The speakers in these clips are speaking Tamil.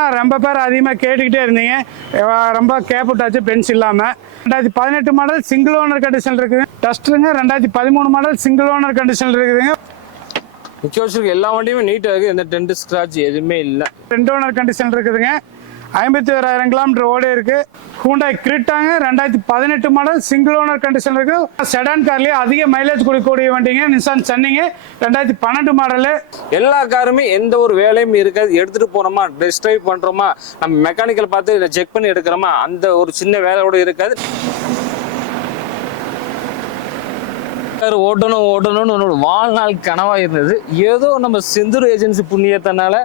ரொம்ப பேர் அதிகமாக கேட்டுக்கிட்டே இருந்தீங்க, ரொம்ப கேப்பட்டாச்சு பென்ஸ் இல்லாமல். 2018 மாடல் சிங்கிள் ஓனர் கண்டிஷன் இருக்குது. டஸ்ட்டுங்க 2013 மாடல் சிங்கிள் ஓனர் கண்டிஷன் இருக்குதுங்க. மிக்க எல்லா வண்டியுமே நீட்டாக இருக்குது, எந்த டென்ட் ஸ்க்ராட்ச் எதுவுமே இல்லை. 2 ஓனர் கண்டிஷன் இருக்குதுங்க. 51,000 கிலோமீட்டர் ஓடி இருக்கு. ஹூண்டாய் கிரிட்டாங்க 2018 மாடல் சிங்கிள் ஓனர் கண்டிஷன் இருக்கு. செடான் கார்லயே அதிக மைலேஜ் கொடுக்கக்கூடிய வண்டிங்க நிசான் சன்னிங்க 2012 மாடலு. எல்லா காருமே எந்த ஒரு வேலையும் இருக்காது. எடுத்துட்டு போனோமா, டெஸ்ட் டிரைவ் பண்றோமா, நம்ம மெக்கானிக்கல் பார்த்து செக் பண்ணி எடுக்கிறோமா, அந்த ஒரு சின்ன வேலையோட இருக்காது. ஓட்டணும்னு என்னோட வாழ்நாள் கனவா இருந்தது. ஏதோ நம்ம செந்தூர் ஏஜென்சி புண்ணியத்தினால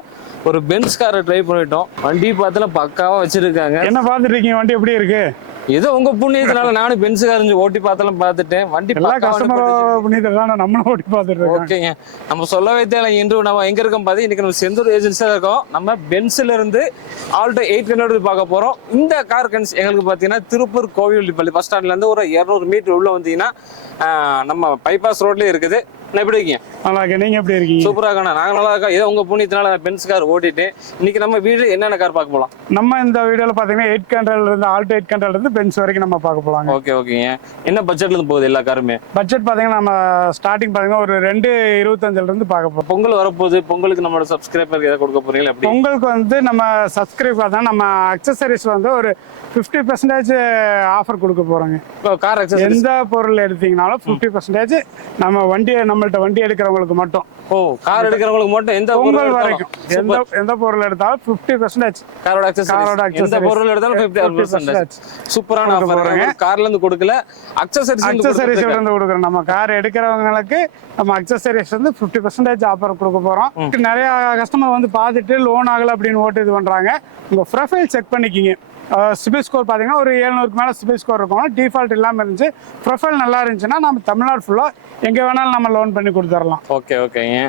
ஒரு பென்ஸ் காரை ட்ரை பண்ணிட்டோம். வண்டி பார்த்துல பக்காவா வச்சிருக்காங்க. என்ன பார்த்துட்டு இருக்கீங்க? வண்டி எப்படி இருக்கு? ஏதோ உங்க புண்ணியத்தினால நானும் பென்ஸ் கார் ஓட்டி பார்த்தலாம் பார்த்துட்டேன். வண்டி கஸ்டமர் புண்ணியத்தினால நம்மளும் ஓட்டி பார்த்துட்டு. ஓகேங்க, நம்ம சொல்லவே தேவை. இன்று நம்ம எங்க இருக்கோம் பார்த்து இன்னைக்கு நம்ம செந்தூர் ஏஜென்சியா இருக்கோம். நம்ம பென்ஸ்ல இருந்து ஆல்டோ 800 பார்க்க போறோம். இந்த கார் எங்களுக்கு பாத்தீங்கன்னா திருப்பூர் கோவில்பள்ளி பஸ் ஸ்டாண்ட்ல இருந்து ஒரு 200 மீட்டர் உள்ள வந்தீங்கன்னா நம்ம பைபாஸ் ரோட்லயே இருக்குது. நான் எப்படி இருக்கீங்க? நல்லா இருக்கேன். நீங்க எப்படி இருக்கீங்க? சூப்பரா இருக்கா? நாங்க நல்லா இருக்கோம். ஏதோ உங்க புண்ணியத்தினால பென்ஸ் கார் ஓட்டிட்டு இன்னைக்கு நம்ம வீடு என்னென்ன கார் பார்க்க போலாம்? நம்ம இந்த வீடியோல பாத்தீங்கன்னா 800 இருந்து ஆல்டோ 800 இருந்து பென்ஸ் வரைக்கும் நம்ம பார்க்க போலாம். ஓகேங்க. என்ன பட்ஜெட்ல இருந்து போகுது எல்லா காருமே? பட்ஜெட் பாத்தீங்கன்னா நம்ம ஸ்டார்டிங் பாத்தீங்கன்னா ஒரு 225 இருந்து பார்க்க போறோம். பொங்கல் வரப்போகுது. பொங்கலுக்கு நம்மளோட சப்ஸ்கிரைபருக்கு ஏதாவது கொடுக்க போறீங்களா? எப்படி பொங்கலுக்கு வந்து நம்ம சப்ஸ்கிரைப் பார்த்தா நம்ம அக்சசரிஸ் வந்து ஒரு 50% ஆஃபர் கொடுக்க போறோங்க. கார் எந்த பொருள் எடுத்தீங்கனாலும் 50% நம்ம நம்மள்ட்ட வண்டி எடுக்கிறவங்களுக்கு மட்டும். கார் எடுக்கிறவங்களுக்கு மட்டும் எந்த பொங்கல் வரைக்கும் எந்த பொருள் எடுத்தாலும் 50% காரோட அக்சசரிஸ். எந்த பொருள் எடுத்தாலும் 50%. சூப்பரான ஆஃபர். கார்ல இருந்து கொடுக்கல, அக்சசரிஸ் இருந்து கொடுக்குறோம். நம்ம கார் எடுக்கிறவங்களுக்கு நம்ம அக்சசரிஸ் வந்து 50% ஆஃபர் கொடுக்க போறோம். நிறைய கஸ்டமர் வந்து பார்த்துட்டு லோன் ஆகல அப்படின்னு ஓட்டு இது பண்றாங்க. உங்க ப்ரொஃபைல் செக் பண்ணிக்கிங்க. சிபில் ஸ்கோர் பார்த்தீங்கன்னா ஒரு 700க்கு மேலே சிபில் ஸ்கோர் இருக்கும். டிஃபால்ட் இல்லாமல் இருந்துச்சு, ப்ரொஃபைல் நல்லா இருந்துச்சுன்னா நம்ம தமிழ்நாடு ஃபுல்லாக எங்கே வேணாலும் நம்ம லோன் பண்ணி கொடுத்துடலாம். ஓகேங்க.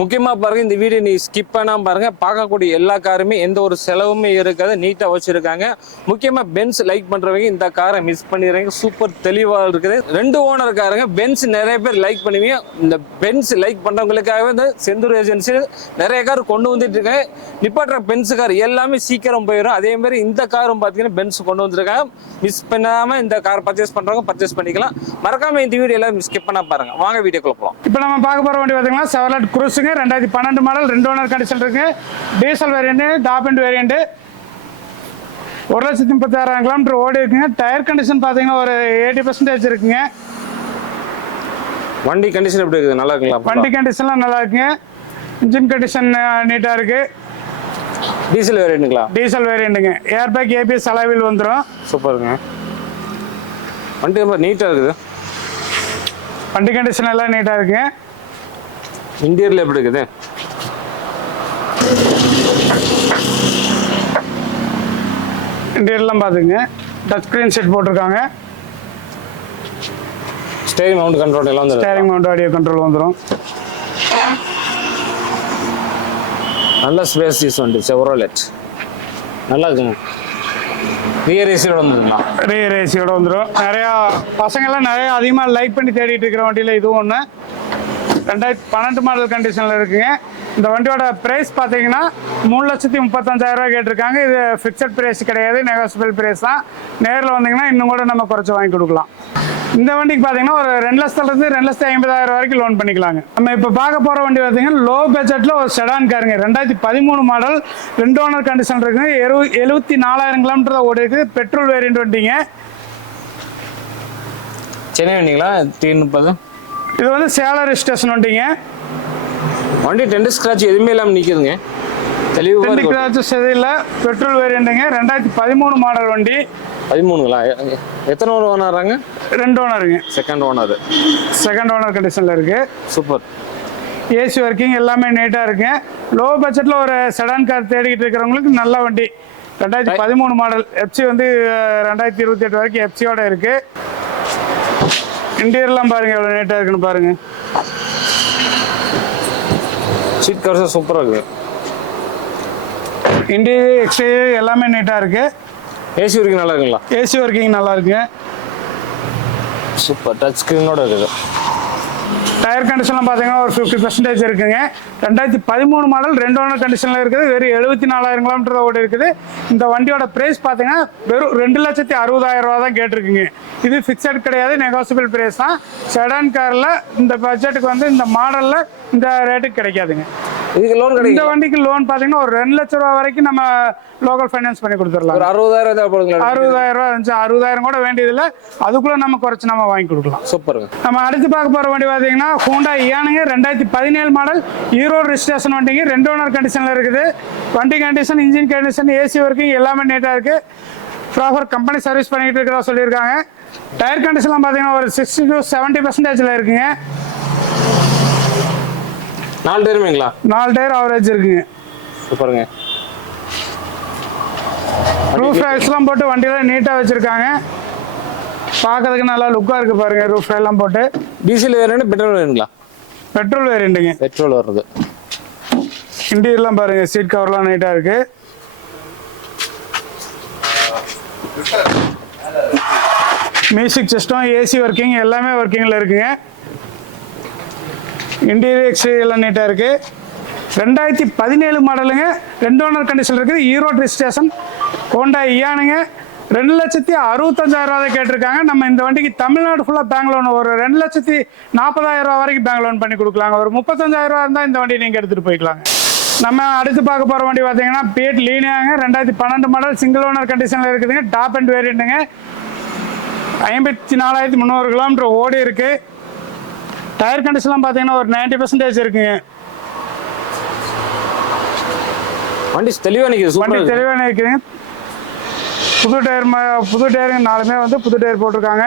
முக்கியமாக பாருங்க, இந்த வீடியோ நீ ஸ்கிப் பண்ணாமல் பாருங்க. பார்க்கக்கூடிய எல்லா காருமே எந்த ஒரு செலவுமே இருக்காது, நீட்டாக வச்சிருக்காங்க. முக்கியமாக பென்ஸ் லைக் பண்ணுறவங்க இந்த காரை மிஸ் பண்ணிடுறாங்க. சூப்பர் தெளிவாக இருக்குது. 2 ஓனர் காருங்க. பென்ஸ் நிறைய பேர் லைக் பண்ணுவீங்க. இந்த பென்ஸ் லைக் பண்ணுறவங்களுக்காகவே இந்த செந்தூர் ஏஜென்சி நிறைய கார் கொண்டு வந்துட்டு இருக்காங்க. நிப்பாட்டுற பென்ஸ் கார் எல்லாமே சீக்கிரம் போயிடும். அதே மாதிரி இந்த காரும் பாத்தீங்கன்னா பென்ஸ் கொண்டு வந்திருக்காங்க. மிஸ் பண்ணாம இந்த கார் பர்ச்சேஸ் பண்றவங்க பர்ச்சேஸ் பண்ணிக்கலாம். மறக்காம இந்த வீடியோ எல்லாம் ஸ்கிப் பண்ண பாருங்க. வாங்க வீடியோக்குள்ள போலாம். இப்போ நம்ம பார்க்க போற வண்டி பாத்தீங்கன்னா செவர்லெட் குரூஸுங்க 2012 மாடல் 2 ஓனர் கண்டிஷன் இருக்கு. Diesel variant, top end variant. 1,36,000 kilometre ஓடி இருக்குங்க. டயர் கண்டிஷன் பாத்தீங்கன்னா ஒரு 80% இருக்குங்க. வண்டி கண்டிஷன் எப்படி இருக்குது? நல்லா இருக்குங்களா? வண்டி கண்டிஷன்லாம் நல்லா இருக்குங்க. இன்ஜின் கண்டிஷன் நீட்டா இருக்கு. டீசல் வேரியன்ட்ங்களா? டீசல் வேரியன்ட்டுங்க. ஏர் பேக், ஏபிஎஸ் அலாவில் வந்துடும். சூப்பருங்க. வண்டி ரொம்ப நீட்டா இருக்குது. வண்டி கண்டிஷன் எல்லாம் நீட்டா இருக்குங்க. இன்டீரியர்ல எப்படி இருக்குது? இன்டீரியர்லாம் பாத்துங்க. டச் ஸ்கிரீன் செட் போட்டிருக்காங்க. ஸ்டீரிங் மவுண்ட் கண்ட்ரோல் எல்லாம் வந்துரும். ஸ்டீரிங் மவுண்ட் ஆடியோ கண்ட்ரோல் வந்துரும். நல்ல ஸ்பேசியஸ் வண்டி செவரோலெட். நல்லா இருக்குங்க. ரியர் ஏசியோட வந்துருங்களா? ரியர் ஏசியோட வந்துடும். நிறையா பசங்கள்லாம் நிறைய அதிகமாக லைக் பண்ணி தேடிட்டு இருக்கிற வண்டியில் இதுவும் ஒன்று. 2012 மாடல் கண்டிஷனில் இருக்குங்க. இந்த வண்டியோட ப்ரைஸ் பார்த்தீங்கன்னா 3,35,000 கேட்டிருக்காங்க. இது ஃபிக்ஸட் ப்ரைஸ் கிடையாது, நெகோசியபிள் ப்ரைஸ் தான். நேரில் வந்தீங்கன்னா இன்னும் கூட நம்ம குறைச்சி வாங்கி கொடுக்கலாம். இந்த வண்டிக்கு பார்த்தீங்கன்னா ஒரு 2,00,000 2,50,000 வரைக்கும் லோன் பண்ணிக்கலாங்க. நம்ம இப்போ பார்க்க போகிற வண்டி பார்த்தீங்கன்னா லோ பட்ஜெட்டில் ஒரு செடான் காருங்க. 2013 மாடல் 2 ஓனர் கண்டிஷன் இருக்குங்க. 74,000 கிலோமீட்டர் தான் ஓடி இருக்குது. பெட்ரோல் வேரியன்ட் வண்டிங்க. சென்னை வண்டிங்களா? T30. இது வந்து சேலம் ரெஜிஸ்ட்ரேஷன் வண்டிங்க. வண்டி டென்ட் ஸ்கிராட்ச் எதுவுமே இல்லாமல் நிற்குதுங்க. தெளிவாக இல்லை. பெட்ரோல் வேரியண்ட்டுங்க. 2013 மாடல் வண்டி. 13ங்களா? எத்தனை ஓனர் வராங்க? 2 ஓனருங்க. செகண்ட் ஓனர் கண்டிஷனில் இருக்கு. சூப்பர். ஏசி ஒர்க்கிங் எல்லாமே நீட்டாக இருக்குங்க. லோ பட்ஜெட்டில் ஒரு செடான் கார் தேடிக்கிட்டு இருக்கிறவங்களுக்கு நல்ல வண்டி. 2013 மாடல். எஃப்சி வந்து 2028 வரைக்கும் எஃப்சியோட இருக்கு. இன்டீரியர்லாம் பாருங்க எவ்வளோ நீட்டாக இருக்குன்னு பாருங்க. சீட் கவர்ஸ் சூப்பராக இருக்கு. இன்டீரியர் எக்ஸ்டீரியர் எல்லாமே நீட்டாக இருக்கு. ஏசி ஒர்க்கிங் நல்லா இருக்குங்களா? ஏசி ஒர்க்கிங் நல்லா இருக்குங்க. சூப்பர். டச் ஸ்க்ரீனோட இருக்குது. டயர் கண்டிஷன்லாம் பார்த்தீங்கன்னா ஒரு 50% இருக்குங்க. 2013 மாடல் 2 ஓனர் கண்டிஷனில் இருக்குது. வெறும் 74,000 கிலோமீட்டர் ஓடி இருக்குது. இந்த வண்டியோட ப்ரைஸ் பார்த்தீங்கன்னா வெறும் 2,60,000 ரூபா தான் கேட்டிருக்குங்க. இது ஃபிக்ஸட் கிடையாது, நெகோசியபிள் ப்ரைஸ் தான். செடான் காரில் இந்த பட்ஜெட்டுக்கு வந்து இந்த மாடலில் இந்த ரேட்டுக்கு கிடைக்காதுங்க. இதுக்கு லோன் கிடைக்கும். இந்த வண்டிக்கு லோன் பார்த்தீங்கன்னா ஒரு 2 லட்ச ரூபா வரைக்கும் நம்ம லோக்கல் ஃபைனான்ஸ் பண்ணி கொடுத்துடலாம். ஒரு 60,000 தேவைப்படுங்களா? 60,000 ரூபா இருந்துச்சு. 60,000 கூட வேண்டியதில்லை, அதுக்குள்ளே நம்ம குறைச்சி நம்ம வாங்கி கொடுக்கலாம். சூப்பருங்க. நம்ம அடுத்து பார்க்க போகிற வண்டி பார்த்தீங்கன்னா ஹோண்டா இயானுங்க. 2017 மாடல் ஈரோடு ரிஜிஸ்ட்ரேஷன் வண்டிங்க. 2 ஓனர் கண்டிஷனில் இருக்குது. வண்டி condition, engine condition, AC working எல்லாமே நீட்டாக இருக்குது. ப்ராப்பர் கம்பெனி சர்வீஸ் பண்ணிக்கிட்டு இருக்கிறதா சொல்லியிருக்காங்க. டயர் கண்டிஷன்லாம் பார்த்தீங்கன்னா ஒரு 60 to 70% இருக்குங்க. 4 டயருங்களா? 4 டயர் ஆவரேஜ் இருக்குங்க. சூப்பருங்க. ரூஃப் ரைட்ஸ்லாம் போட்டு வண்டியெல்லாம் நீட்டாக வச்சுருக்காங்க. பார்க்கறதுக்கு நல்லா லுக்காக இருக்குது பாருங்க. ரூஃப் எல்லாம் போட்டு. டீசல் வேரியன்ட், பெட்ரோல் வேரியன்ட்ங்களா? பெட்ரோல் வேரியண்ட்டுங்க. பெட்ரோல் வருது. இன்டீரியர்லாம் பாருங்க, சீட் கவர்லாம் நீட்டாக இருக்கு. மியூசிக் சிஸ்டம், ஏசி ஒர்க்கிங் எல்லாமே ஒர்க்கிங்கில் இருக்குங்க. இன்டீரியர் எக்ஸ்டீரியர் எல்லாம் நீட்டாக இருக்கு. 2017 மாடலுங்க. 2 ஓனர் கண்டிஷன் இருக்குது. Erode registration Honda இயானுங்க. 2,65,000 ரூபா தான் கேட்டிருக்காங்க. நம்ம இந்த வண்டிக்கு தமிழ்நாடு ஃபுல்லாக பேங்க் லோன் ஒரு 2,40,000 ரூபா வரைக்கும் பேங்க் லோன் பண்ணி கொடுக்கலாங்க. ஒரு 35,000 ரூபா இருந்தால் இந்த வண்டியை நீங்கள் எடுத்துகிட்டு போய்க்கலாங்க. நம்ம அடுத்து பார்க்க போகிற வண்டி பார்த்தீங்கன்னா பியட் லீனியாங்க. 2012 மாடல் சிங்கிள் ஓனர் கண்டிஷனில் இருக்குதுங்க. Top end வேரியண்ட்டுங்க. 54,300 கிலோமீட்டர் ஓடி இருக்கு. டயர் கண்டிஷன்லாம் பார்த்தீங்கன்னா ஒரு 90% இருக்குங்க. வண்டி தெளிவாக நிற்குது. வண்டி தெளிவாக நிற்குதுங்க. புது டயருங்க. 4மே வந்து புது டயர் போட்டிருக்காங்க.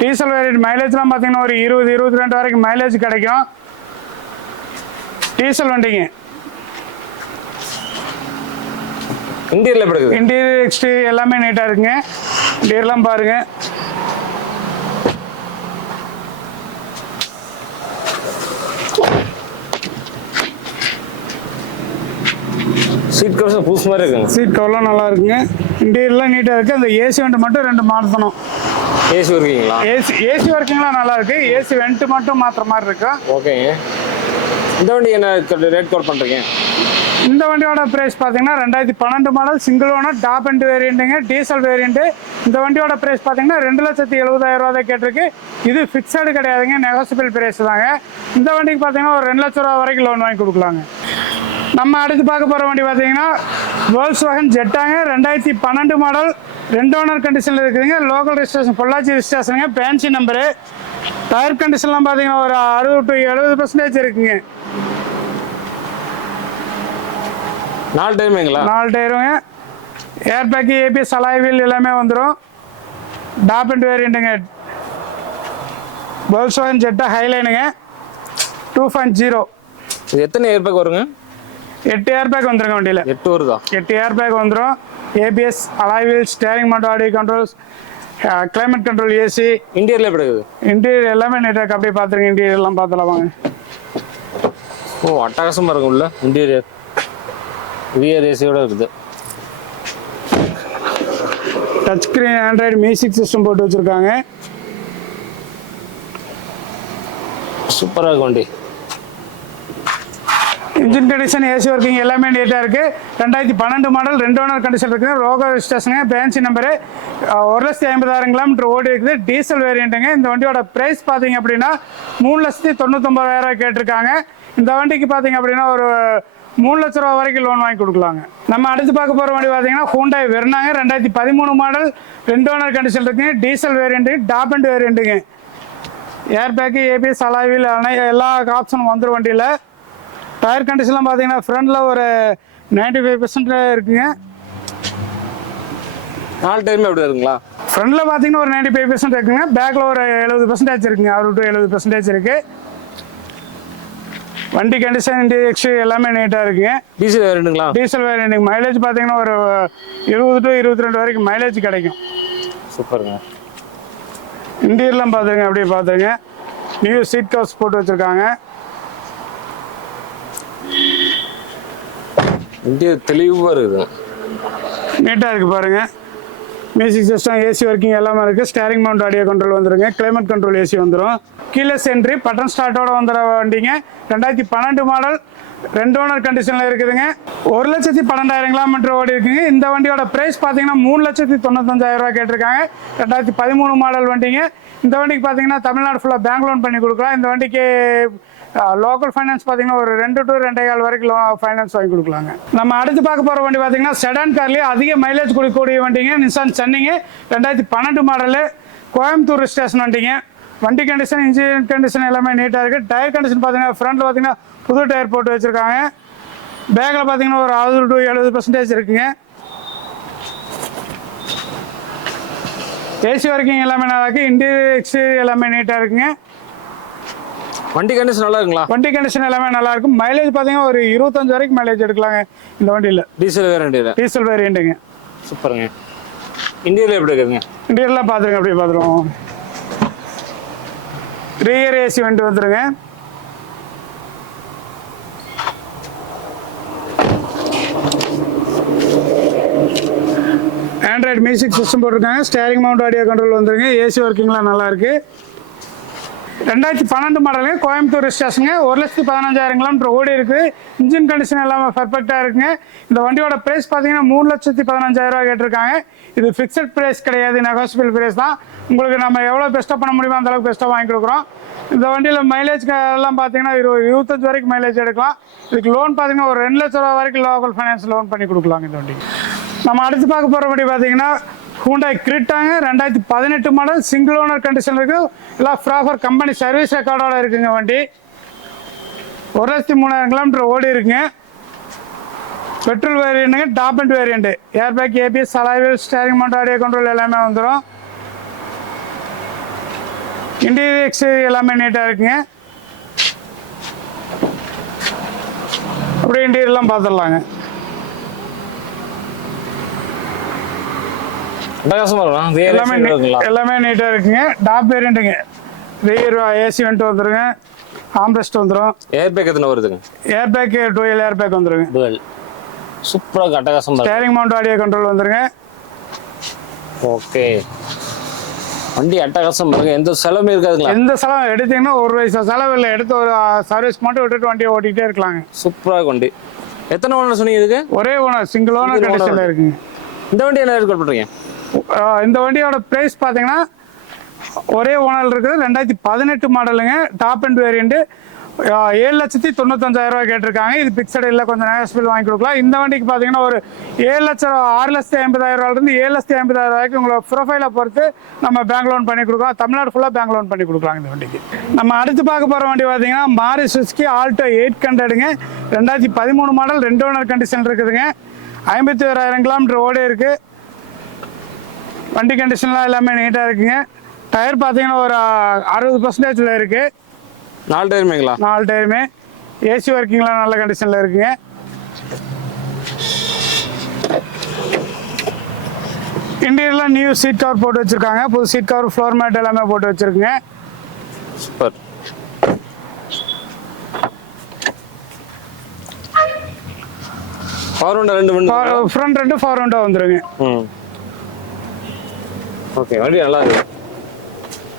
Diesel variant. மைலேஜ்லாம் பார்த்தீங்கன்னா ஒரு 20-22 வரைக்கும் மைலேஜ் கிடைக்கும். டீசல் வண்டிங்க. இன்டீரியர்ல எப்படி இருக்குது? இன்டீரியர் எக்ஸ்டீரியர் எல்லாமே நீட்டாக இருக்குங்க. இன்டீரியர்லாம் பாருங்க. சீட் கவர்ஸ் புதுசு மாதிரி இருக்குங்க. சீட் கவர்லாம் நல்லா இருக்குங்க. இன்டீரியர்லாம் நீட்டாக இருக்குது. அந்த ஏசி வெண்ட் மட்டும் 2 மாற்றணும். ஏசி ஒர்க்கிங்களா? ஏசி ஒர்க்கிங்லாம் நல்லா இருக்கு. ஏசி வெண்ட் மட்டும் மாற்றுற மாதிரி இருக்கு. ஓகேங்க. இந்த வண்டி என்ன ரேட் கோட் பண்ணுறீங்க? இந்த வண்டியோட ப்ரைஸ் பார்த்தீங்கன்னா 2012 model single owner top end வேரியண்ட்டுங்க. Diesel variant. இந்த வண்டியோட ப்ரைஸ் பார்த்தீங்கன்னா 2,70,000 ரூபா தான் கேட்டிருக்கு. இது ஃபிக்ஸடு கிடையாதுங்க, நெகோசியபிள் ப்ரைஸ் தாங்க. இந்த வண்டிக்கு பார்த்தீங்கன்னா ஒரு 2 லட்ச ரூபா வரைக்கும் லோன் வாங்கி கொடுக்கலாங்க. நம்ம அடுத்து பார்க்க போகிற வண்டி பார்த்தீங்கன்னா Volkswagen ஜெட்டாங்க. 2012 மாடல் 2 ஓனர் கண்டிஷனில் இருக்குதுங்க. லோக்கல் ரிஜிஸ்ட்ரேஷன் பொள்ளாச்சி ரிஜிஸ்ட்ரேஷனுங்க. Fancy number. டயர் கண்டிஷன்லாம் பார்த்தீங்கன்னா ஒரு 60 to 70% இருக்குங்க. 4 டயருங்களா? 4 டயருங்க. Air bag, ABS, alloy wheel எல்லாமே வந்துடும். டாப் அண்ட் வேரியண்ட்டுங்க. Volkswagen ஜெட்டா ஹைலைனுங்க. 2.0. இது எத்தனை ஏர் பேக் வருங்க? 8 ஏர் பேக் வந்துருங்க வண்டியில். 8 வருதா? 8 ஏர் பேக் வந்துடும். ABS, alloy wheel, steering motor, audio controls, climate control, AC. இன்டீரியர்ல எப்படி இருக்குது? இன்டீரியர் எல்லாமே நீட்டாக அப்படியே பார்த்துருங்க. இன்டீரியர்லாம் பார்த்துலாம் வாங்க. ஓ, அட்டகாசமாக இருக்கும் உள்ள இன்டீரியர். ரியர் ஏசியோட இருக்குது. Touch screen, Android music system போட்டு வச்சுருக்காங்க. சூப்பராக இருக்கும் வண்டி. இன்ஜின் கண்டிஷன், ஏசி ஒர்க்கிங் எல்லாமே நீட்டாக இருக்குது. 2012 மாடல் 2 ஓனர் கண்டிஷன் இருக்குது. லோகல் ரிஜிஸ்ட்ரேஷனுங்க. Fancy number. 1,50,000 கிலோமீட்டர் ஓடி இருக்குது. டீசல் வேரியண்ட்டுங்க. இந்த வண்டியோட ப்ரைஸ் பார்த்தீங்க அப்படின்னா 3,99,000 கேட்டிருக்காங்க. இந்த வண்டிக்கு பார்த்தீங்க அப்படின்னா ஒரு 3 லட்ச ரூபா வரைக்கும் லோன் வாங்கி கொடுக்கலாங்க. நம்ம அடுத்து பார்க்க போகிற வண்டி பார்த்தீங்கன்னா ஹூண்டாய் வெர்னாங்க. 2013 மாடல் 2 ஓனர் கண்டிஷன் இருக்குங்க. டீசல் வேரியண்ட்டு, டாப் அண்ட் வேரியண்ட்டுங்க. Air bag, ABS, alloy wheel எல்லா ஆப்ஷனும் வந்துடும் வண்டியில். டயர் கண்டிஷன்லாம் பார்த்தீங்கன்னா ஃப்ரண்டில் ஒரு 95% இருக்குங்க. 4 டயருமே எப்படி இருக்குங்களா? ஃப்ரண்டில் பார்த்தீங்கன்னா ஒரு 95% இருக்குங்க. பேக்கில் ஒரு 70% இருக்குங்க. 60 to 70% இருக்குது. வண்டி கண்டிஷன், எக்ஸ்டீரியர் எல்லாமே நீட்டாக இருக்குங்க. டீசல் வேரியண்ட்டுங்களா? Diesel variant. மைலேஜ் பார்த்தீங்கன்னா ஒரு 20 to 22 வரைக்கும் மைலேஜ் கிடைக்கும். சூப்பருங்க. இன்டீரியர்லாம் பார்த்துருங்க, அப்படியே பார்த்துருங்க. நியூ சீட் கவர்ஸ் போட்டு வச்சுருக்காங்க. இன்டீரியர் தெளிவாக இருக்குது. நீட்டாக இருக்குது பாருங்கள். மியூசிக் சிஸ்டம், ஏசி ஒர்க்கிங் எல்லாமே இருக்குது. ஸ்டேரிங் மவுண்ட் ஆடியோ கண்ட்ரோல் வந்துருங்க. கிளைமேட் கண்ட்ரோல் ஏசி வந்துடும். கீலெஸ் என்ட்ரி, பட்டன் ஸ்டார்ட்டோட வந்துடுற வண்டிங்க. 2012 மாடல், 2 ஓனர் கண்டிஷனில் இருக்குதுங்க. 1,12,000 கிலோமீட்டர் ஓடி இருக்குங்க. இந்த வண்டியோட ப்ரைஸ் பார்த்தீங்கன்னா 3,95,000 ரூபா கேட்டிருக்காங்க. 2013 மாடல் வண்டிங்க. இந்த வண்டிக்கு பார்த்தீங்கன்னா தமிழ்நாடு ஃபுல்லாக பேங்க் லோன் பண்ணி கொடுக்கலாம். இந்த வண்டிக்கு லோக்கல் ஃபைனான்ஸ் பார்த்தீங்கன்னா ஒரு 2 to 2.25 வரைக்கும் ஃபைனான்ஸ் வாங்கி கொடுக்கலாங்க. நம்ம அடுத்து பார்க்க போகிற வண்டி பார்த்தீங்கன்னா செடான் கார்லேயே அதிக மைலேஜ் கொடுக்கக்கூடிய வண்டிங்க. நிசான் சன்னிங்க, 2012 மாடலு, கோயம்புத்தூர் ஸ்டேஷன் வண்டிங்க. வண்டி கண்டிஷன், இன்ஜின் கண்டிஷன் எல்லாமே நீட்டாக இருக்குது. டயர் கண்டிஷன் பார்த்தீங்கன்னா ஃப்ரண்ட்டில் பார்த்தீங்கன்னா புது டயர் போட்டு வச்சுருக்காங்க. பேக்கில் பார்த்தீங்கன்னா ஒரு 60 to 70% இருக்குங்க. ஏசி ஒர்க்கிங் எல்லாமே நல்லா இருக்குது. இன்டீரியர் எல்லாமே நீட்டாக இருக்குங்க. வண்டி கண்டிஷன் நல்லா இருக்குங்களா? வண்டி கண்டிஷன் எல்லாமே நல்லா இருக்கும். மைலேஜ் பார்த்தீங்கன்னா ஒரு 25 வரைக்கும் மைலேஜ் எடுக்கலாங்க இந்த வண்டியில். டீசல் வேரியண்ட்டுங்க. சூப்பருங்க. இன்டீரியர் எப்படி இருக்குதுங்க? இன்டீரியர்லாம் பார்த்துருங்க, அப்படியே பார்த்துருவோம். ரியர் ஏசி வண்டி வந்துருங்க. ஆண்ட்ராய்டு மியூசிக் சிஸ்டம் போட்டிருக்காங்க. ஸ்டேரிங் மவுண்ட் ஆடியோ கண்ட்ரோல் வந்துருங்க. ஏசி ஒர்க்கிங்லாம் நல்லா இருக்கு. 2012 மாடலுங்க, கோயம்புத்தூர் ஸ்டேஷனுங்க. 1,15,000 கிலோமீட்டர் ஓடி இருக்குது. இன்ஜின் கண்டிஷன் எல்லாமே பர்ஃபெக்டாக இருக்குங்க. இந்த வண்டியோட ப்ரைஸ் பார்த்தீங்கன்னா 3,15,000 ரூபா கேட்டிருக்காங்க. இது ஃபிக்ஸட் ப்ரைஸ் கிடையாது, நெகோசியபிள் ப்ரைஸ் தான். உங்களுக்கு நம்ம எவ்வளோ பெஸ்ட்டாக பண்ண முடியுமோ அந்த அளவுக்கு பெஸ்ட்டாக வாங்கி கொடுக்குறோம். இந்த வண்டியில் மைலேஜ் எல்லாம் பார்த்தீங்கன்னா 25 வரைக்கும் மைலேஜ் எடுக்கலாம். இதுக்கு லோன் பார்த்தீங்கன்னா ஒரு 2 லட்ச ரூபா வரைக்கும் லோக்கல் ஃபைனான்ஸ் லோன் பண்ணி கொடுக்கலாங்க இந்த வண்டிக்கு. நம்ம அடுத்து பார்க்க போகிற வண்டி பார்த்தீங்கன்னா ஹூண்டாய் கிரிட்டாங்க, 2018 மாடல், சிங்கிள் ஓனர் கண்டிஷன் இருக்குது. எல்லாம் ப்ராப்பர் கம்பெனி சர்வீஸ் ரெக்கார்டோட இருக்குங்க. வண்டி 1,03,000 கிலோமீட்டர் ஓடி இருக்குங்க. பெட்ரோல் வேரியண்ட்டுங்க, top end variant. Air bag, ABS, alloy wheel, steering mount audio control எல்லாமே வந்துடும். இன்டீரியர் எக்ஸ்டீரியர் எல்லாமே நீட்டாக இருக்குங்க. அப்படியே இன்டீரியர்லாம் பார்த்துடலாங்க. எல்லாமே நீட்டா இருக்குங்க. டாப் வேரியண்ட்டுங்க. ரியர் ஏசி வெண்ட் வந்துருங்க. ஆம்ரெஸ்ட் வந்துடும். ஏர் பேக் எத்தனை வருதுங்க? Air bag twelve air bag வந்துருங்க. சூப்பராக அட்டகாசம். ஸ்டேரிங் மவுண்ட் ஆடியோ கண்ட்ரோல் வந்துருங்க. ஓகே, வண்டி அட்டகாசம் பாருங்க. எந்த செலவுமே இருக்காதுங்களா? எந்த செலவு எடுத்தீங்கன்னா ஒரு வயசு செலவு இல்லை. எடுத்து ஒரு சர்வீஸ் மட்டும் விட்டுட்டு வண்டியை ஓட்டிகிட்டே இருக்கலாங்க. சூப்பராக வண்டி. எத்தனை ஓனர் சொன்னீங்க இதுக்கு? ஒரே ஓனர், சிங்கிள் ஓனர் கண்டிஷன்ல இருக்குங்க. இந்த வண்டி என்ன ரேட் பண்றீங்க? இந்த வண்டியோட பிரைஸ் பார்த்தீங்கன்னா ஒரே ஓனர் இருக்குது. 2018 மாடலுங்க. Top and variant. 7,95,000 ரூபா கேட்டிருக்காங்க. இது பிக்சட் இல்லை, கொஞ்சம் நேஷபிள் வாங்கி கொடுக்கலாம். இந்த வண்டிக்கு பார்த்தீங்கன்னா ஒரு 6,50,000 ரூபாயிலிருந்து 7,50,000 ரூபாய்க்கு உங்களோட ப்ரொஃபைலை பொறுத்து நம்ம பேங்க் லோன் பண்ணி கொடுக்கலாம். தமிழ்நாடு ஃபுல்லாக பேங்க் லோன் பண்ணி கொடுக்கலாம் இந்த வண்டிக்கு. நம்ம அடுத்து பார்க்க போகிற வண்டி பார்த்தீங்கன்னா மாருதி சுசுகி ஆல்டோ 800ங்க. 2013 மாடல், 2 ஓனர் கண்டிஷன் இருக்குதுங்க. 51,000 கிலோமீட்டர் ஓடி இருக்குது. வண்டி கண்டிஷன்லாம் எல்லாமே நீட்டாக இருக்குங்க. டயர் பார்த்தீங்கன்னா ஒரு 60% இருக்குது. 4 டயருமேங்களா? 4 டயருமே. ஏசி ஒர்க்கிங்லாம் நல்ல கண்டிஷனில் இருக்குங்க. இன்டீரியர்லாம் நியூ சீட் கவர் போட்டு வச்சுருக்காங்க. புது சீட் கவர், ஃப்ளோர் மேட் எல்லாமே போட்டு வச்சுருக்குங்க. Super. Power window 2 window, front 2 power window வந்துருங்க. ஓகே, வண்டி நல்லா இருக்கு.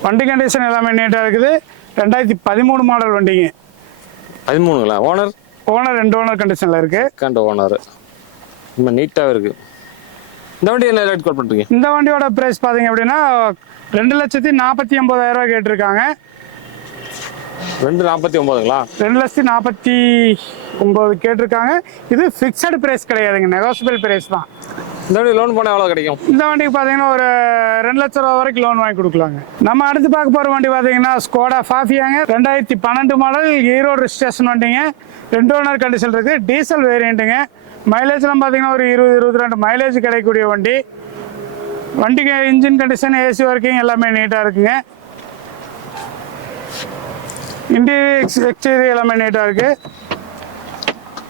வண்டி கண்டிஷன் எல்லாமே நீட்டாக இருக்குது. 2013 மாடல் வண்டிங்க. 13ங்களா? ஓனர் 2 ஓனர் கண்டிஷனில் இருக்கு. ஓனர் ரொம்ப நீட்டாக இருக்கு. இந்த வண்டி என்ன ரேட் கோட் பண்ணுறீங்க? இந்த வண்டியோட ப்ரைஸ் பார்த்தீங்க அப்படின்னா 2,49,000 ரூபா கேட்டிருக்காங்க. 2,49ங்களா? 2,49,000 கேட்டிருக்காங்க. இது ஃபிக்ஸட் ப்ரைஸ் கிடையாதுங்க, நெகோசியபிள் ப்ரைஸ் தான். இந்த வண்டி லோன் பண்ண எவ்வளோ கிடைக்கும்? இந்த வண்டிக்கு பார்த்தீங்கன்னா ஒரு 2 லட்ச ரூபா வரைக்கும் லோன் வாங்கி கொடுக்கலாங்க. நம்ம அடுத்து பார்க்க போகிற வண்டி பார்த்தீங்கன்னா ஸ்கோடா ஃபாஃபியாங்க. 2012 மாடல், ஈரோடு ஸ்டேஷன் வண்டிங்க. 2 ஓனர் கண்டிஷன் இருக்குது. டீசல் வேரியண்ட்டுங்க. மைலேஜ்லாம் பார்த்தீங்கன்னா ஒரு 20-22 மைலேஜ் கிடைக்கக்கூடிய வண்டி. வண்டிக்கு இன்ஜின் கண்டிஷன், ஏசி ஒர்க்கிங் எல்லாமே நீட்டாக இருக்குங்க. இன்டீரியர் எக்ஸ்டீரியர் எல்லாமே நீட்டாக இருக்குது.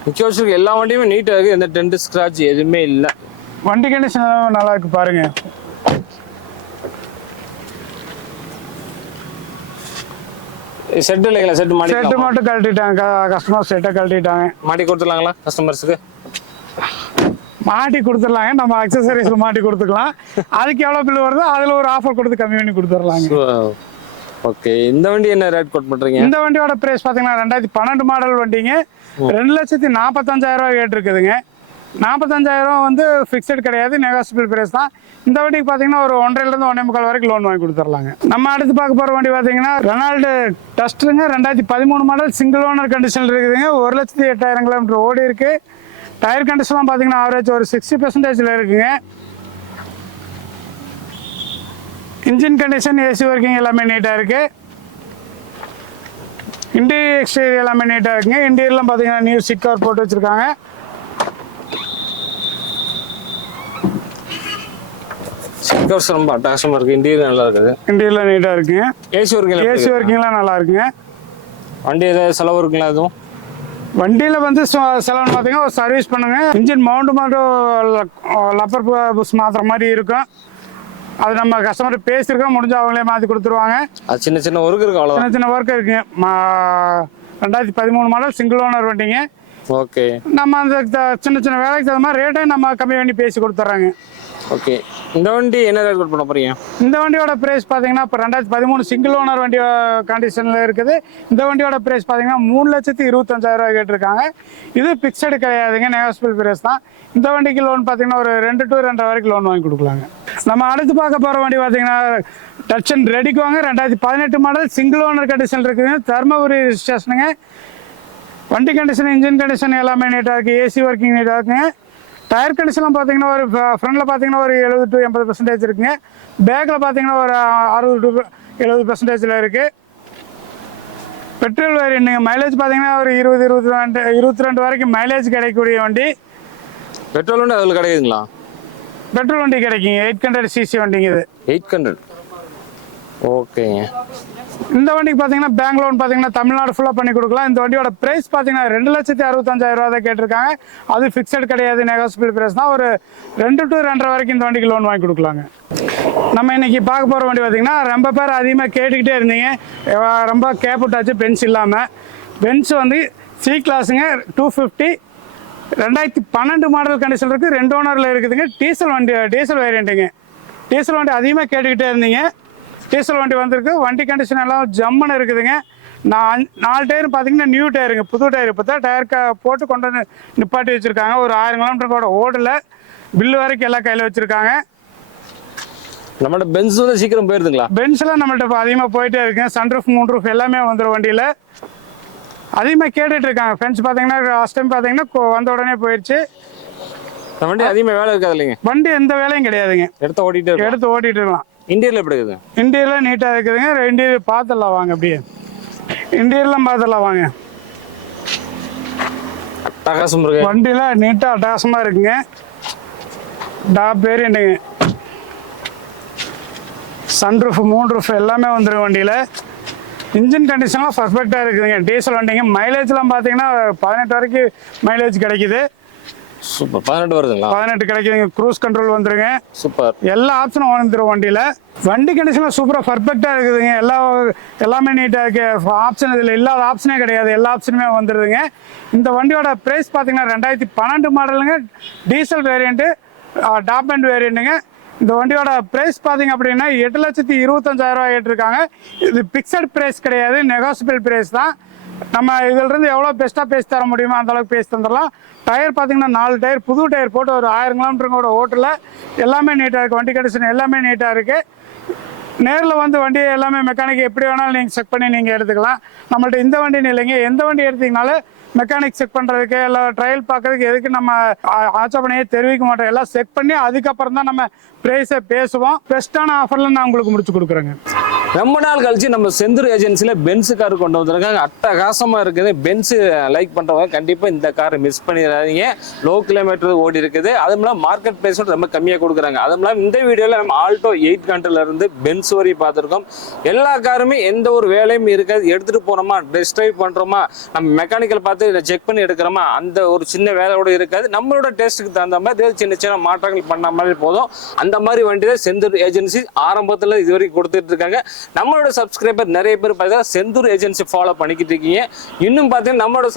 முக்கிய வச்சுருக்கு. எல்லா வண்டியுமே நீட்டாக இருக்குது. எந்த டென்ட் ஸ்க்ராட்ச் எதுவுமே இல்லை. வண்டி கண்டிஷன் நல்லா இருக்கு பாருங்க. செட் இல்லைங்களா? செட் மட்டும் கழட்டிட்டாங்க. கஸ்டமர் செட்டை கழட்டிட்டாங்க. மாட்டி கொடுத்துடலாங்களா கஸ்டமர்ஸுக்கு? மாட்டி கொடுத்துடலாங்க. நம்ம அக்சசரிஸ்ல மாட்டி கொடுத்துக்கலாம். அதுக்கு எவ்வளவு பில் வருதோ அதுல ஒரு ஆஃபர் கொடுத்து கம்மி பண்ணி கொடுத்துடலாங்க. ஓகே, இந்த வண்டி என்ன ரேட் கோட் பண்றீங்க? இந்த வண்டியோட பிரைஸ் பாத்தீங்கன்னா 2012 மாடல் வண்டிங்க. 2,45,000 கேட்டிருக்குதுங்க. 45,000 வந்து ஃபிக்ஸட் கிடையாது, நெகோசியபிள் பிரைஸ் தான். இந்த வண்டிக்கு பார்த்தீங்கன்னா ஒரு 1.5 to 1.25 வரைக்கும் லோன் வாங்கி கொடுத்துடலாங்க. நம்ம அடுத்து பார்க்க போகிற வண்டி பார்த்தீங்கன்னா ரெனால்டு டஸ்டருங்க. 2013 மாடல் சிங்கிள் ஓனர் கண்டிஷனில் இருக்குதுங்க. 1,08,000 கிலோமீட்டர் ஓடி இருக்கு. டயர் கண்டிஷன்லாம் பார்த்தீங்கன்னா ஆவரேஜ் ஒரு 60% இருக்குங்க. இன்ஜின் கண்டிஷன், ஏசி ஒர்க்கிங் எல்லாமே நீட்டாக இருக்கு. இன்டீரியர் எக்ஸ்டீரியர் எல்லாமே நீட்டாக இருக்குங்க. இன்டீரியர்லாம் பார்த்தீங்கன்னா நியூ சீட் கவர் போட்டு வச்சிருக்காங்க. சீட் கவர்ஸ் ரொம்ப அட்டகாசமா இருக்கு. இன்டீரியர் நல்லா இருக்குது. இன்டீரியர்லாம் நீட்டாக இருக்குங்க. ஏசி ஒர்க்கிங்லாம் நல்லா இருக்குங்க. வண்டி ஏதாவது செலவு இருக்குங்களா? எதுவும் வண்டியில் வந்து செலவுன்னு பார்த்தீங்கன்னா ஒரு சர்வீஸ் பண்ணுங்க. இன்ஜின் மவுண்ட் மட்டும் லப்பர் புஷ் மாத்திர மாதிரி இருக்கும். அது நம்ம கஸ்டமர் பேசியிருக்கோம், முடிஞ்சு அவங்களே மாற்றி கொடுத்துருவாங்க. அது சின்ன சின்ன ஒர்க் இருக்கு, அவ்வளோ சின்ன சின்ன ஒர்க் இருக்குங்க. 2013 மாடல் சிங்கிள் ஓனர் வண்டிங்க. ஓகே, நம்ம அந்த சின்ன சின்ன வேலைக்கு தகுந்த மாதிரி ரேட்டையும் நம்ம கம்மி பண்ணி பேசி கொடுத்துட்றாங்க. ஓகே, இந்த வண்டி என்ன ரேட் கோட் பண்ண போறீங்க? இந்த வண்டியோட பிரைஸ் பார்த்தீங்கன்னா இப்போ 2013 சிங்கிள் ஓனர் வண்டி கண்டிஷனில் இருக்குது. இந்த வண்டியோட பிரைஸ் பார்த்தீங்கன்னா 3,25,000 கேட்டிருக்காங்க. இது பிக்சடு கிடையாதுங்க, நெகோசியபிள் பிரைஸ் தான். இந்த வண்டிக்கு லோன் பார்த்தீங்கன்னா ஒரு 2 to 2.5 வரைக்கும் லோன் வாங்கி கொடுக்கலாங்க. நம்ம அடுத்து பார்க்க போகிற வண்டி பார்த்தீங்கன்னா டச்சன் ரெடிக்குவாங்க. 2018 மாடல் சிங்கிள் ஓனர் கண்டிஷன் இருக்குதுங்க. தர்மபுரி ஸ்டேஷனுங்க. வண்டி கண்டிஷன், இன்ஜின் கண்டிஷன் எல்லாமே நீட்டாக இருக்குது. ஏசி ஒர்க்கிங் நீட்டாக இருக்குங்க. டயர் கண்டிஷன்லாம் பார்த்தீங்கன்னா ஒரு ஃப்ரண்ட்டில் பார்த்தீங்கன்னா ஒரு 70 to 80% இருக்குங்க. பேக்கில் பார்த்தீங்கன்னா ஒரு 60 to 70% இருக்குது. பெட்ரோல் வேரியண்ட்டுங்க. மைலேஜ் பார்த்தீங்கன்னா ஒரு 22 வரைக்கும் மைலேஜ் கிடைக்கக்கூடிய வண்டி. பெட்ரோல் வண்டி அதில் கிடைக்குதுங்களா? பெட்ரோல் வண்டி கிடைக்குங்க. 800cc வண்டிங்க இது. 800. ஓகேங்க. இந்த வண்டிக்கு பார்த்தீங்கன்னா பேங்க் லோன் பார்த்தீங்கன்னா தமிழ்நாடு ஃபுல்லாக பண்ணி கொடுக்கலாம். இந்த வண்டியோட பிரைஸ் பார்த்தீங்கன்னா 2,65,000 தான் கேட்டிருக்காங்க. அது ஃபிக்ஸட் கிடையாது, நெகோசியபிள் பிரைஸ் தான். ஒரு 2 to 2.5 வரைக்கும் இந்த வண்டிக்கு லோன் வாங்கி கொடுக்கலாங்க. நம்ம இன்னைக்கு பார்க்க போகிற வண்டி பார்த்தீங்கன்னா ரொம்ப பேர் அதிகமாக கேட்டுக்கிட்டே இருந்தீங்க, ரொம்ப கேப்புட்டாச்சு பென்ஸ் இல்லாமல். பென்ஸ் வந்து சி கிளாஸுங்க, 250 2012 மாடல் கண்டிஷன் இருக்குது. 2 ஓனரில் இருக்குதுங்க. டீசல் வேரியண்ட்டுங்க. டீசல் வண்டி அதிகமாக கேட்டுக்கிட்டே இருந்தீங்க. டீசல் வண்டி வந்திருக்கு. வண்டி கண்டிஷன் எல்லாம் ஜம்முன்னு இருக்குதுங்க. 4 டயர் பார்த்தீங்கன்னா நியூ டயருங்க, புது டயர். இப்போ தான் டயர் போட்டு கொண்டு வந்து நிப்பாட்டி வச்சுருக்காங்க. ஒரு 1000 கிலோமீட்டர் கூட ஓடல. பில்லு வரைக்கும் எல்லாம் கையில் வச்சுருக்காங்க. நம்மள்ட்ட பென்ஸ் வந்து சீக்கிரம் போயிருதுங்களா? பென்ஸ்லாம் நம்மள்ட்ட இப்போ அதிகமாக போயிட்டே இருக்குங்க. சன்ரூஃப், மூன்ரூஃப் எல்லாமே வந்துடும் வண்டியில். அதிகமாக கேட்டுட்டு இருக்காங்க. ஃப்ரெண்ட்ஸ் பார்த்தீங்கன்னா லாஸ்ட் டைம் பார்த்தீங்கன்னா வந்த உடனே போயிடுச்சு. வண்டி அதிகமாக வேலை இருக்காது இல்லைங்க? வண்டி எந்த வேலையும் கிடையாதுங்க. எடுத்து ஓட்டிட்டு இருக்கலாம். இன்டீரியர் எப்படி இருக்குது? இன்டீரியர்லாம் நீட்டாக இருக்குதுங்க. இன்டீரியர் பார்த்துடலாம் வாங்க. அப்படியே இன்டீரியர்லாம் பார்த்துடலாம் வாங்க. அட்டகாசம் இருக்கு. வண்டிலாம் நீட்டாக அட்டகாசமாக இருக்குங்க. டாப் வேரியண்ட்டுங்க. சன்ரூஃப், மூன்ரூஃப் எல்லாமே வந்துடும் வண்டியில். இன்ஜின் கண்டிஷன்லாம் பர்ஃபெக்டாக இருக்குதுங்க. டீசல் வண்டிங்க. மைலேஜ்லாம் பார்த்தீங்கன்னா 18 வரைக்கும் மைலேஜ் கிடைக்குது. சூப்பர். 18 வருதுங்களா? 18 கிடைக்குதுங்க. க்ரூஸ் கண்ட்ரோல் வந்துருங்க. சூப்பர். எல்லா ஆப்ஷனும் வந்துடும் வண்டியில். வண்டி கண்டிஷன்லாம் சூப்பராக பர்ஃபெக்டாக இருக்குதுங்க. எல்லாமே நீட்டாக இருக்குது. ஆப்ஷன் இதில் இல்லாத ஆப்ஷனே கிடையாது. எல்லா ஆப்ஷனுமே வந்துடுதுங்க. இந்த வண்டியோட ப்ரைஸ் பார்த்தீங்கன்னா 2012 மாடலுங்க. டீசல் வேரியண்ட்டு, டாப் அண்ட் வேரியண்ட்டுங்க. இந்த வண்டியோட ப்ரைஸ் பார்த்தீங்க அப்படின்னா 8,25,000 கேட்டிருக்காங்க. இது பிக்சட் ப்ரைஸ் கிடையாது, நெகோசியபிள் ப்ரைஸ் தான். நம்ம இதிலிருந்து எவ்வளோ பெஸ்ட்டாக பேசி தர முடியுமோ அந்த அளவுக்கு பேசி தந்துடலாம். டயர் பார்த்தீங்கன்னா 4 டயர், புது டயர் போட்டு ஒரு 1000 கிலோமீட்டர் கூட ஓட்டல. எல்லாமே நீட்டாக இருக்குது. வண்டி கண்டிஷன் எல்லாமே நீட்டாக இருக்குது. நேரில் வந்து வண்டி எல்லாமே மெக்கானிக் எப்படி வேணாலும் நீங்கள் செக் பண்ணி நீங்கள் எடுத்துக்கலாம். நம்மள்ட்ட இந்த வண்டின்னு இல்லைங்க, எந்த வண்டி எடுத்தீங்கனாலும் மெக்கானிக் செக் பண்ணுறதுக்கு இல்லை ட்ரையல் பார்க்கறதுக்கு எதுக்கு நம்ம ஆட்சேபனையே தெரிவிக்க மாட்டோம். எல்லாம் செக் பண்ணி அதுக்கப்புறம் தான் நம்ம ப்ரைஸை பேசுவோம். பெஸ்ட்டான ஆஃபரில் நான் உங்களுக்கு முடிச்சு கொடுக்குறேங்க. ரொம்ப நாள் கழிச்சு நம்ம செந்தூர் ஏஜென்சியில் பென்ஸ் கார் கொண்டு வந்திருக்காங்க. அட்டகாசமாக இருக்குது. பென்ஸு லைக் பண்ணுறவங்க கண்டிப்பாக இந்த காரை மிஸ் பண்ணிடாதீங்க. லோ கிலோமீட்டர் ஓடி இருக்குது. அதுவும் இல்லாமல் மார்க்கெட் ப்ரைஸோட ரொம்ப கம்மியாக கொடுக்குறாங்க. அதுவும் இல்லாமல் இந்த வீடியோவில் நம்ம ஆல்டோ 800 பென்ஸ் வரை பார்த்துருக்கோம். எல்லா காருமே எந்த ஒரு வேலையும் இருக்காது. எடுத்துகிட்டு போகிறோமா, டெஸ்ட் ட்ரைவ் பண்ணுறோமா, நம்ம மெக்கானிக்கல் பார்த்து செக் பண்ணி எடுக்கிறோமா, அந்த ஒரு சின்ன வேலையோட இருக்காது. நம்மளோட டேஸ்ட்டுக்கு தகுந்த மாதிரி சின்ன சின்ன மாற்றங்கள் பண்ண மாதிரி போதும். அந்த மாதிரி வண்டி தான் செந்தூர் ஏஜென்சி ஆரம்பத்தில் இது வரைக்கும் கொடுத்துட்டு இருக்காங்க. நம்மளோட சப்ஸ்கிரைபர் நிறைய பேர் பார்த்தீங்கன்னா செந்தூர் ஏஜென்சி ஃபாலோ பண்ணிக்கிட்டு இருக்கீங்க. இன்னும் பார்த்தீங்கன்னா நம்மளோட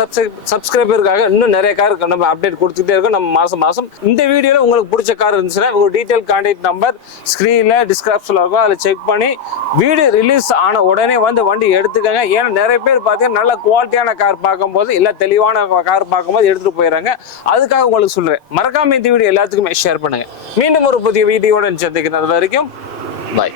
சப்ஸ்கிரைபருக்காக இன்னும் நிறைய கார் நம்ம அப்டேட் கொடுத்துட்டே இருக்கோம் நம்ம மாசம். இந்த வீடியோவில் உங்களுக்கு பிடிச்ச கார் இருந்துச்சுன்னா ஒரு டீட்டெயில் கான்டாக்ட் நம்பர் ஸ்க்ரீனில் டிஸ்கிரிப்ஷனில் இருக்கும். அதில் செக் பண்ணி வீடியோ ரிலீஸ் ஆன உடனே வந்து வண்டி எடுத்துக்கோங்க. ஏன்னா நிறைய பேர் பார்த்தீங்கன்னா நல்ல குவாலிட்டியான கார் பார்க்கும்போது இல்லை தெளிவான கார் பார்க்கும்போது எடுத்துகிட்டு போயிடுறாங்க. அதுக்காக உங்களுக்கு சொல்கிறேன், மறக்காம இந்த வீடியோ எல்லாத்துக்குமே ஷேர் பண்ணுங்க. மீண்டும் ஒரு புதிய வீடியோட சந்திக்கிறது வரைக்கும் பாய்.